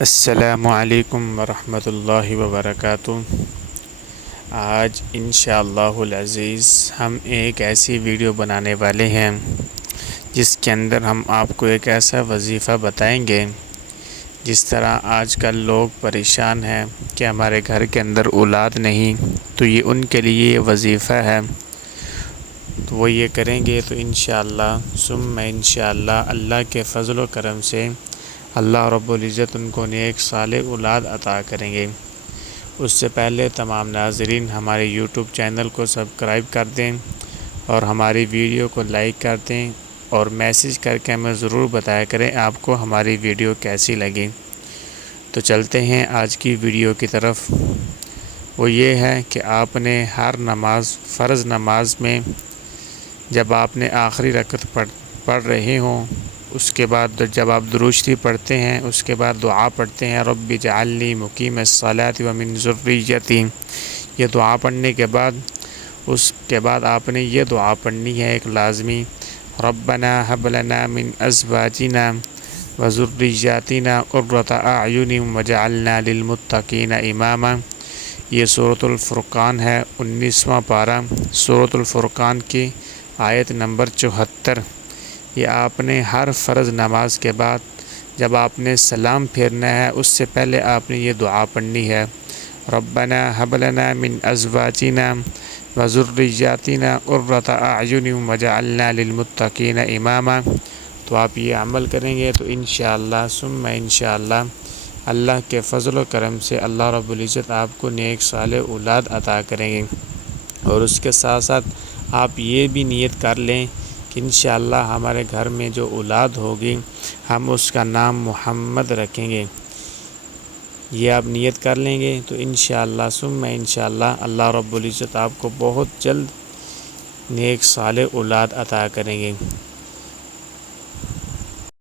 السلام علیکم ورحمۃ اللہ وبرکاتہ۔ آج انشاءاللہ العزیز ہم ایک ایسی ویڈیو بنانے والے ہیں جس کے اندر ہم آپ کو ایک ایسا وظیفہ بتائیں گے۔ جس طرح آج کل لوگ پریشان ہیں کہ ہمارے گھر کے اندر اولاد نہیں، تو یہ ان کے لیے یہ وظیفہ ہے، تو وہ یہ کریں گے تو انشاءاللہ ثم انشاءاللہ اللہ کے فضل و کرم سے اللہ رب العزت ان کو نیک صالح اولاد عطا کریں گے۔ اس سے پہلے تمام ناظرین ہمارے یوٹیوب چینل کو سبسکرائب کر دیں اور ہماری ویڈیو کو لائک کر دیں اور میسج کر کے ہمیں ضرور بتایا کریں آپ کو ہماری ویڈیو کیسی لگی۔ تو چلتے ہیں آج کی ویڈیو کی طرف۔ وہ یہ ہے کہ آپ نے ہر نماز، فرض نماز میں جب آپ نے آخری رکعت پڑھ رہے ہوں، اس کے بعد جب آپ درود شریف پڑھتے ہیں، اس کے بعد دعا پڑھتے ہیں رب اجعلنی مقیم الصلاۃ ومن ذریتی، یہ دعا پڑھنے کے بعد اس کے بعد آپ نے یہ دعا پڑھنی ہے ایک لازمی، ربنا ھب لنا من ازواجنا وذریاتنا قرۃ اعین واجعلنا للمتقین اماما۔ یہ سورۃ الفرقان ہے، 19واں پارہ، سورۃ الفرقان کی آیت نمبر 74۔ یہ آپ نے ہر فرض نماز کے بعد جب آپ نے سلام پھیرنا ہے اس سے پہلے آپ نے یہ دعا پڑھنی ہے، ربنا ھب لنا من ازواجنا وذریاتنا قرۃ اعین واجعلنا للمتقین اماما۔ تو آپ یہ عمل کریں گے تو انشاءاللہ ثم انشاءاللہ اللہ کے فضل و کرم سے اللہ رب العزت آپ کو نیک صالح اولاد عطا کریں گے۔ اور اس کے ساتھ ساتھ آپ یہ بھی نیت کر لیں کہ انشاءاللہ ہمارے گھر میں جو اولاد ہوگی ہم اس کا نام محمد رکھیں گے۔ یہ آپ نیت کر لیں گے تو انشاءاللہ ثم انشاءاللہ اللہ رب العزت آپ کو بہت جلد نیک صالح اولاد عطا کریں گے۔